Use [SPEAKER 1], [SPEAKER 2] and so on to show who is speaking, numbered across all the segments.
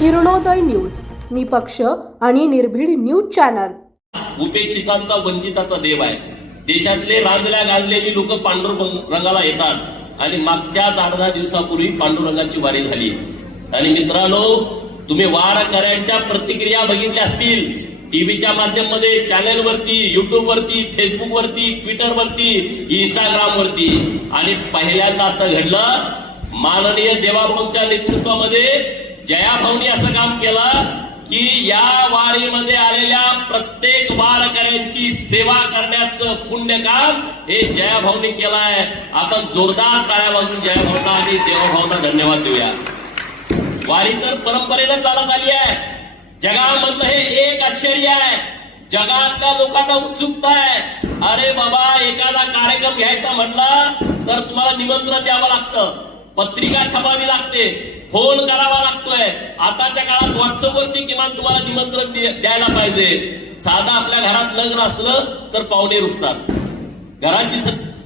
[SPEAKER 1] Kiranoday news. निपक्ष आणि निर्भीड न्यूज चॅनल.
[SPEAKER 2] उपेक्षितांचा वंचिताचा देव आहे. देशातले रांजल्या गाजलेली लोक पांडुरंगाला येतात. आणि मागच्याच आठ दहा दिवसापूर्वी पांडुरंगाची वारी झाली. आणि मित्रांनो तुम्ही वारकऱ्यांच्या प्रतिक्रिया बघितल्या असतील. टीव्हीच्या माध्यमामध्ये चॅनेलवरती युट्यूबवरती फेसबुकवरती ट्विटरवरती इंस्टाग्रामवरती आणि पहिल्यांदा असं घडलं माननीय देवाभाऊंच्या नेतृत्वामध्ये जयाभाऊनी असं काम केलं की या वारीमध्ये आलेल्या प्रत्येक वारकऱ्यांची सेवा करण्याचं पुण्य काम हे जयाभाऊनी केलाय. आपण जोरदार टाळ्या वाजून जयाभाऊना आणि देवाभाऊना धन्यवाद देऊया. वारी तर परंपरेनं चालत आली आहे. जगामधलं हे एक आश्चर्य आहे. जगातल्या लोकांना उत्सुकता आहे. अरे बाबा एखादा कार्यक्रम घ्यायचा म्हटला तर तुम्हाला निमंत्रण द्यावं लागतं. पत्रिका छापावी लागते फोन करावा लागतोय. आताच्या काळात व्हॉट्सअपवरती किमान तुम्हाला निमंत्रण द्यायला पाहिजे. साधा आपल्या घरात लग्न असलं तर पाहुणे रुसतात. घराची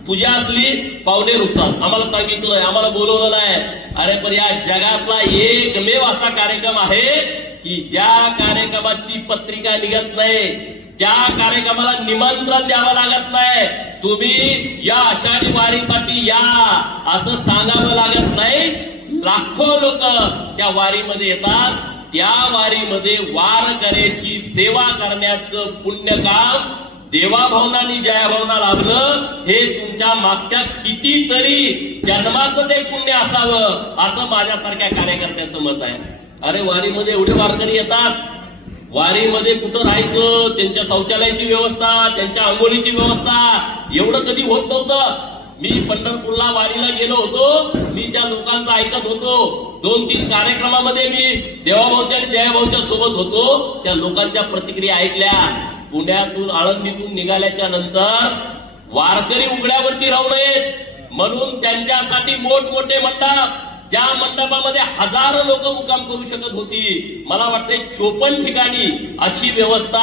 [SPEAKER 2] पूजा असली पाहुणे रुसतात. आम्हाला सांगितलं आम्हाला बोलवलं नाही. अरे पण या जगातला एकमेव असा कार्यक्रम आहे की ज्या कार्यक्रमाची पत्रिका निघत नाही. ज्या कार्यक्रमाला निमंत्रण द्यावं लागत नाही तुम्ही या आषाढी वारीसाठी या असं सांगावं लागत नाही. लाखो लोक त्या वारीमध्ये येतात. त्या वारीमध्ये वारकऱ्याची सेवा करण्याचं पुण्य काम देवाभावनानी जयाभावना लाभलं. हे तुमच्या मागच्या कितीतरी जन्माचं ते पुण्य असावं असं माझ्यासारख्या कार्यकर्त्याचं मत आहे. अरे वारीमध्ये एवढे वारकरी येतात. वारीमध्ये कुठं राहायचं त्यांच्या शौचालयाची व्यवस्था त्यांच्या आंघोळीची व्यवस्था एवढं कधी होत नव्हतं. मी पंढरपूरला वारीला गेलो होतो मी त्या लोकांचं ऐकत होतो. दोन तीन कार्यक्रमामध्ये मी देवाभाऊच्या आणि जयाभाऊच्या सोबत होतो त्या लोकांच्या प्रतिक्रिया ऐकल्या. पुण्यातून आळंदीतून निघाल्याच्या नंतर वारकरी उघड्यावरती राहू नयेत. म्हणून त्यांच्यासाठी मोठमोठे मंडप ज्या मंडपामध्ये हजारो लोक मुक्काम करू शकत होती मला वाटतंय चोपन्न ठिकाणी अशी व्यवस्था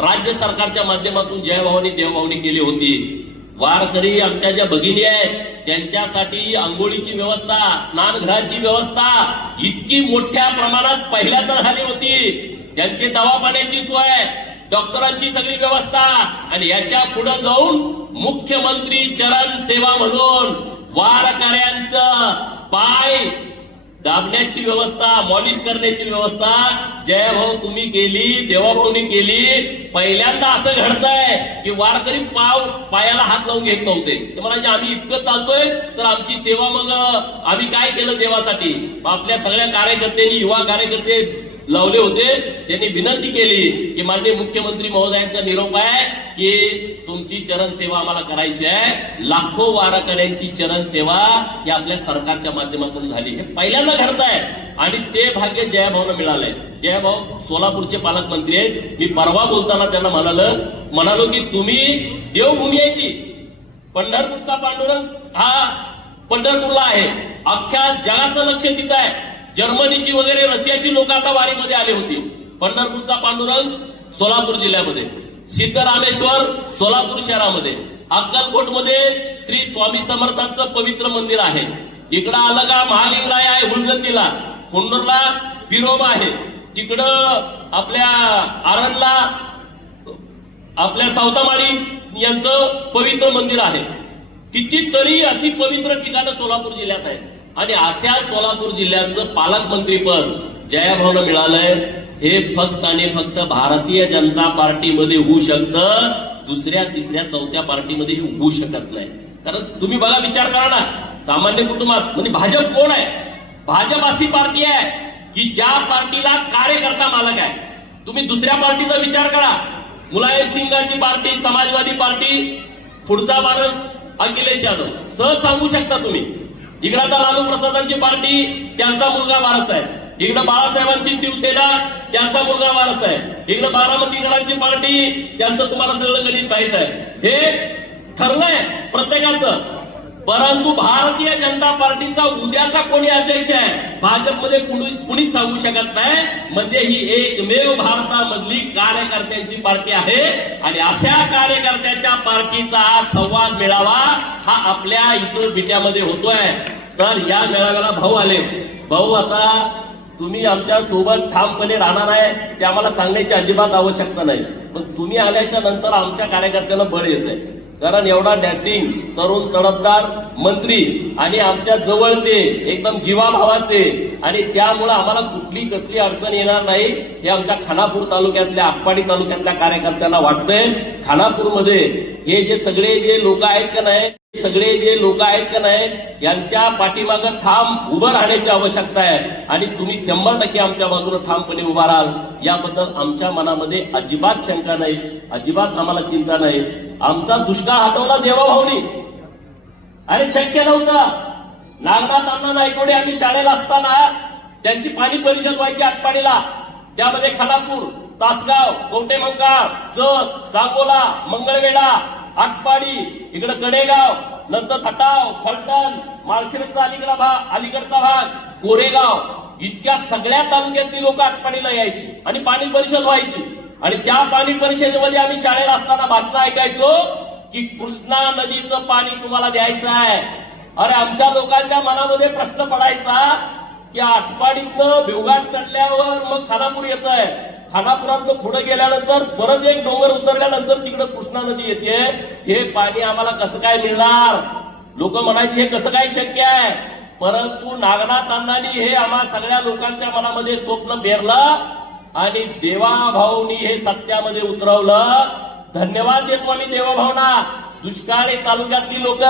[SPEAKER 2] राज्य सरकारच्या माध्यमातून जयभावानी देवभावनी केली होती. वारकरी आमच्या ज्या भगिनी आहेत त्यांच्यासाठी आंघोळीची व्यवस्था स्नानघराची व्यवस्था इतकी मोठ्या प्रमाणात पहिल्यांदा झाली होती. त्यांचे दवापाण्याची सोय डॉक्टरांची सगळी व्यवस्था आणि याच्यापुढे जाऊन मुख्यमंत्री चरण सेवा म्हणून वारकऱ्यांचं पाय दाबण्याची व्यवस्था मॉलिश करण्याची व्यवस्था. जयभाऊ तुम्ही केली देवाभाऊनी केली. पहिल्यांदा असं घडतंय की वारकरी पाव पायाला हात लावून घेत नव्हते. ते म्हणाले आम्ही इतकं चालतोय तर आमची सेवा मग आम्ही काय केलं देवासाठी? आपल्या सगळ्या कार्यकर्त्यांनी युवा कार्यकर्ते लावले होते. त्यांनी विनंती केली की माननीय मुख्यमंत्री महोदयांचा निरोप आहे की तुमची चरण सेवा आम्हाला करायची आहे. लाखो वारकऱ्यांची चरण सेवा ही आपल्या सरकारच्या माध्यमातून झाली. हे पहिल्यांदा घडत आहे आणि ते भाग्य जयाभाऊला मिळालंय. जयाभाऊ सोलापूरचे पालकमंत्री आहेत. मी परवा बोलताना त्यांना म्हणाल म्हणालो की तुम्ही देवभूमी आहे ती. पंढरपूरचा पांडुरंग हा पंढरपूरला आहे. अख्ख्या जगाचं लक्ष तिथं आहे. जर्मनीची वगैरे रशियाची लोक आता वारीमध्ये आले होते. पंढरपूरचा पांडुरंग सोलापूर जिल्ह्यामध्ये. सिद्धरामेश्वर सोलापूर शहरामध्ये. अक्कलकोटमध्ये श्री स्वामी समर्थांचं पवित्र मंदिर आहे. इकडं आलं का महालिंगराय आहे हुलगंदीला कुन्नूरला पिरोमा आहे. तिकडं आपल्या आरणला आपल्या सावतामाळी यांचं पवित्र मंदिर आहे. कितीतरी अशी पवित्र ठिकाणं सोलापूर जिल्ह्यात आहेत. आणि अशा सोलापूर जिल्ह्याचं पालकमंत्रीपद जयाभाऊला मिळालंय. हे फक्त आणि फक्त भारतीय जनता पार्टीमध्ये होऊ शकतं. दुसऱ्या तिसऱ्या चौथ्या पार्टीमध्ये हे होऊ शकत नाही. कारण तुम्ही बघा विचार करा ना. सामान्य कुटुंबात म्हणजे भाजप कोण आहे? भाजप अशी पार्टी आहे की ज्या पार्टीला कार्यकर्ता मालक आहे. तुम्ही दुसऱ्या पार्टीचा विचार करा. मुलायम सिंगाची पार्टी समाजवादी पार्टी पुढचा माणूस अखिलेश यादव. सहज सांगू शकता तुम्ही. इकडे आता लालू प्रसादांची पार्टी त्यांचा मुलगा वारस आहे इकडे बाळासाहेबांची शिवसेना त्यांचा मुलगा वारस आहे इकडे बारामतीकरांची पार्टी त्यांचं तुम्हाला सगळं गणित माहीत आहे. हे ठरलंय प्रत्येकाचं. परंतु भारतीय जनता पार्टीचा उद्याचा कोणी अध्यक्ष आहे? भाजपमध्ये कुणी कुणीच सांगू शकत नाही. म्हणजे ही एकमेव भारतामधली कार्यकर्त्यांची पार्टी आहे. आणि अशा कार्यकर्त्याच्या पार्टीचा संवाद मिळावा हा आपल्या इथं बिट्यामध्ये होतोय. तर या मेळाव्याला भाऊ आले भाऊ आता तुम्ही आमच्यासोबत ठामपणे राहणार आहे ते आम्हाला सांगण्याची अजिबात आवश्यकता नाही. पण तुम्ही आल्याच्यानंतर आमच्या कार्यकर्त्याला बळ येत आहे कारण एवढा डॅसिंग तरुण तडफदार मंत्री आणि आमच्या जवळचे एकदम जीवाभावाचे आणि त्यामुळे आम्हाला कुठली कसली अडचण येणार नाही हे आमच्या खानापूर तालुक्यातल्या आप्पाडी तालुक्यातल्या कार्यकर्त्यांना वाटतंय. खानापूरमध्ये हे जे सगळे जे लोक आहेत का नाही सगळे जे लोक आहेत का नाही यांच्या पाठीमागं ठाम उभं राहण्याची आवश्यकता आहे. आणि तुम्ही शंभर टक्के आमच्या बाजूने ठामपणे उभा राहाल. याबद्दल आमच्या मनामध्ये अजिबात शंका नाही. अजिबात आम्हाला चिंता नाही. आमचा दुष्काळ हटवला देवाभाऊनी. अरे शक्य नव्हतं. नागनाथ अण्णा नायकोडे आम्ही शाळेला असताना त्यांची पाणी परिषद व्हायची आटपाडीला त्यामध्ये खानापूर तासगाव कवटेमंकाळ चत सांगोला मंगळवेढा आटपाडी इकडे कडेगाव नंतर खटाव फलटण माळशिरचा अलीकडा भाग अलीकडचा भाग कोरेगाव. इतक्या सगळ्या तालुक्यातली लोक आटपाडीला यायची आणि पाणी परिषद व्हायची. आणि त्या पाणी परिषदेमध्ये आम्ही शाळेला असताना भाषण ऐकायचो की कृष्णा नदीचं पाणी तुम्हाला द्यायचं आहे. अरे आमच्या लोकांच्या मनामध्ये प्रश्न पडायचा की आटपाडीतनं भिवघाट चढल्यावर मग खानापूर येत आहे खानापुरातनं पुढे गेल्यानंतर परत एक डोंगर उतरल्यानंतर तिकडे कृष्णा नदी येते. हे पाणी आम्हाला कसं काय मिळणार? लोक म्हणायचे हे कसं काय शक्य आहे? परंतु नागनाथ अण्णांनी हे आम्हा सगळ्या लोकांच्या मनामध्ये स्वप्न फेरलं आणि देवाभाऊनी हे सत्यामध्ये उतरवलं. धन्यवाद देतो आम्ही देवाभाऊना. दुष्काळी तालुक्यातली लोक.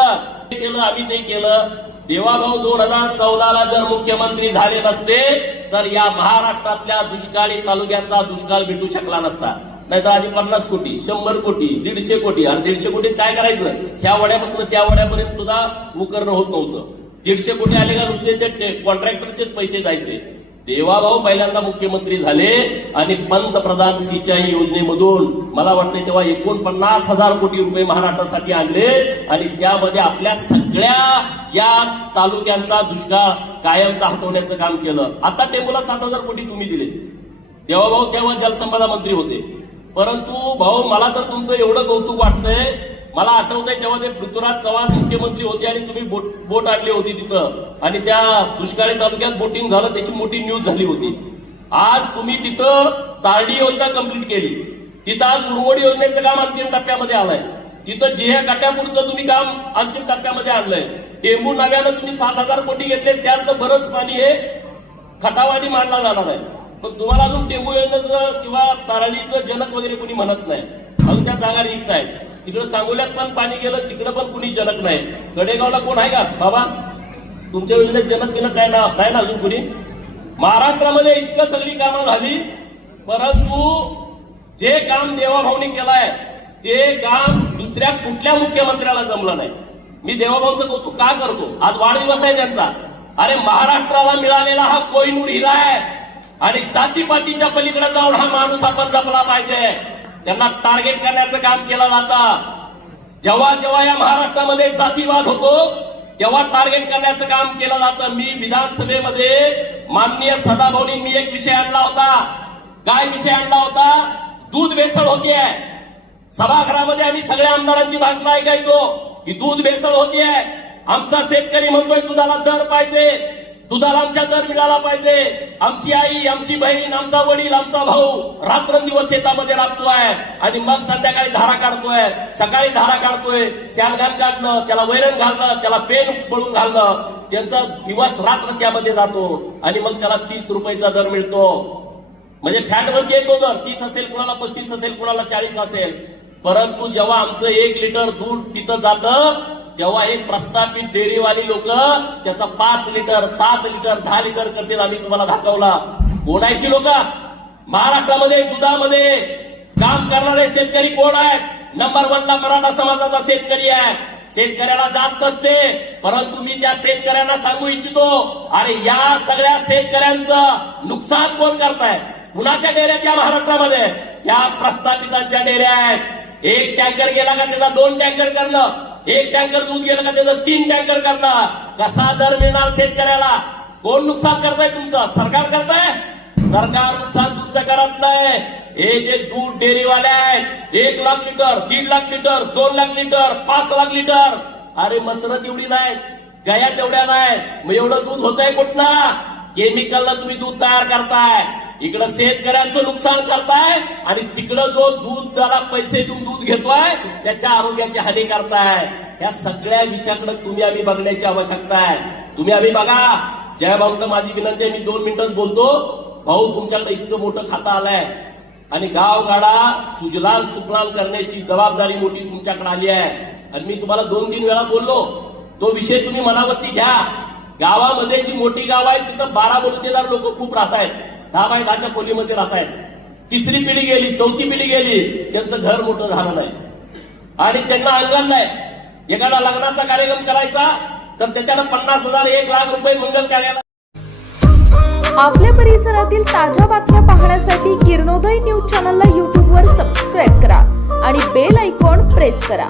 [SPEAKER 2] केलं आम्ही ते केलं. देवाभाऊ दोन हजार चौदाला जर मुख्यमंत्री झाले नसते तर या महाराष्ट्रातल्या दुष्काळी तालुक्याचा दुष्काळ मिटू शकला नसता. नाहीतर आधी पन्नास कोटी शंभर कोटी दीडशे कोटी आणि दीडशे कोटीत काय करायचं? ह्या वड्यापासून त्या वड्यापर्यंत सुद्धा उकरणं होत नव्हतं. दीडशे कोटी आले का नुसते ते कॉन्ट्रॅक्टरचेच पैसे जायचे. देवाभाऊ पहिल्यांदा मुख्यमंत्री झाले आणि पंतप्रधान सिंचाई योजनेमधून मला वाटतं तेव्हा एकोणपन्नास हजार कोटी रुपये महाराष्ट्रासाठी आणले आणि त्यामध्ये आपल्या सगळ्या या तालुक्यांचा दुष्काळ कायमचा हटवण्याचं काम केलं. आता टेबूला सात हजार कोटी तुम्ही दिले. देवाभाऊ तेव्हा जलसंपदा मंत्री होते. परंतु भाऊ मला तर तुमचं एवढं कौतुक वाटतंय मला आठवतंय तेव्हा ते पृथ्वीराज चव्हाण मुख्यमंत्री होते आणि तुम्ही बोट बोट आणली होती तिथं. आणि त्या दुष्काळी तालुक्यात बोटिंग झालं त्याची मोठी न्यूज झाली होती. आज तुम्ही तिथं तारडी योजना कंप्लीट केली. तिथं आज उरमोडी योजनेचं काम अंतिम टप्प्यामध्ये आलंय. तिथं जिह्या काट्यापूरचं तुम्ही काम अंतिम टप्प्यामध्ये आणलंय. टेंबू नव्यानं तुम्ही सात हजार कोटी घेतले त्यातलं बरंच पाणी हे खटावाणी मांडला जाणार आहे. पण तुम्हाला अजून टेंबू योजनेचं किंवा तारडीचं जनक वगैरे कोणी म्हणत नाही. अजून त्या जागा रिक्त आहेत. तिकडं सांगोल्यात पण पाणी गेलं तिकडं पण कुणी जनक नाही. गडेगावला कोण आहे का? बाबा तुमच्या वेळेला जनक बिनक काय ना नाही ना अजून कुणी? महाराष्ट्रामध्ये इतकं सगळी कामं झाली परंतु जे काम देवाभाऊनी केलंय ते काम दुसऱ्या कुठल्या मुख्यमंत्र्याला जमलं नाही. मी देवाभाऊचं कौतुक का करतो? आज वाढदिवस आहे त्यांचा. अरे महाराष्ट्राला मिळालेला हा कोहिनूर हिरा आहे. आणि जातीपातीच्या पलीकडे जाऊन हा माणूस आपण जपला पाहिजे. त्यांना टार्गेट करण्याचं काम केलं जातं. जेव्हा जेव्हा या महाराष्ट्रामध्ये जातीवाद होतो तेव्हा टार्गेट करण्याचं काम केलं जातं. मी विधानसभेमध्ये माननीय सदाभाऊनी मी एक विषय आणला होता. काय विषय आणला होता? दूध भेसळ होतीये. सभागृहामध्ये आम्ही सगळ्या आमदारांची भाषणं ऐकायचो की दूध भेसळ होतीये. आमचा शेतकरी म्हणतोय दुधाला दर पाहिजे. दुधाला आमच्या दर मिळाला पाहिजे. आमची आई आमची बहीण आमचा वडील आमचा भाऊ रात्रंदिवस शेतामध्ये राबतोय आणि मग संध्याकाळी धारा काढतोय. सकाळी धारा काढतोय. शानघान काढणं त्याला वैरण घालणं त्याला फेन पळून घालणं. त्यांचा दिवस रात्र त्यामध्ये जातो आणि मग त्याला तीस रुपयाचा दर मिळतो. म्हणजे फॅटवरती येतो दर. तीस असेल कुणाला पस्तीस असेल कुणाला चाळीस असेल. परंतु जेव्हा आमचं एक लिटर दूध तिथं जातं तेव्हा एक प्रस्थापित डेअरीवाली लोक त्याचा पाच लिटर सात लिटर दहा लिटर करतील आम्ही तुम्हाला दाखवला. कोण आहे की लोक महाराष्ट्रामध्ये दुधामध्ये काम करणारे शेतकरी कोण आहेत? नंबर वनला मराठा समाजाचा शेतकरी आहे. शेतकऱ्याला जात नसते परंतु मी त्या शेतकऱ्यांना सांगू इच्छितो अरे या सगळ्या शेतकऱ्यांचं नुकसान कोण करताय? कुणाच्या डेऱ्या त्या महाराष्ट्रामध्ये? या प्रस्थापितांच्या डेऱ्या आहेत. एक टँकर गेला का त्याचा दोन टँकर करणं? एक टँकर दूध गेलं का त्याचं तीन टँकर करता. कसा दर मिळणार शेतकऱ्याला? कोण नुकसान करताय तुमचं? सरकार करताय? सरकार नुकसान तुमचं करत नाही. हे जे दूध डेअरीवाले आहेत एक लाख लिटर दीड लाख लिटर दोन लाख लिटर पाच लाख लिटर. अरे मसरत एवढी नाही गया तेवढ्या नाही मग एवढं दूध होतंय कुठना? केमिकलला तुम्ही दूध तयार करताय. इकडं शेतकऱ्यांचं नुकसान करताय आणि तिकडं जो दूध त्याला पैसे देऊन दूध घेतोय त्याच्या आरोग्याची हानी करताय. या सगळ्या विषयाकडे तुम्ही आम्ही बघण्याची आवश्यकता आहे. तुम्ही आम्ही बघा. जय भाऊला माझी विनंती आहे मी दोन मिनिटच बोलतो. भाऊ तुमच्याकडे इतकं मोठं खातं आलंय. आणि गावगाडा सुजलाम सुफलाम करण्याची जबाबदारी मोठी तुमच्याकडे आली आहे. आणि मी तुम्हाला दोन तीन वेळा बोललो. तो विषय तुम्ही मनावरती घ्या. गावामध्ये जी मोठी गाव आहे तिथं बारा बलुतेदार लोक खूप राहत आहेत दहा बाय दहाच्या खोलीमध्ये राहत आहेत तिसरी पिढी गेली चौथी पिढी गेली त्यांचं घर मोठं झालं नाही. आणि त्यांना अंगण नाही. एखादा लग्नाचा कार्यक्रम करायचा तर त्याच्याला पन्नास हजार एक लाख रुपये मंगल कार्याला
[SPEAKER 3] आपल्या परिसरातील ताज्या बातम्या पाहण्यासाठी किरणोदय न्यूज चॅनलला यूट्यूबवर सबस्क्राईब करा आणि बेल ऐकॉन प्रेस करा.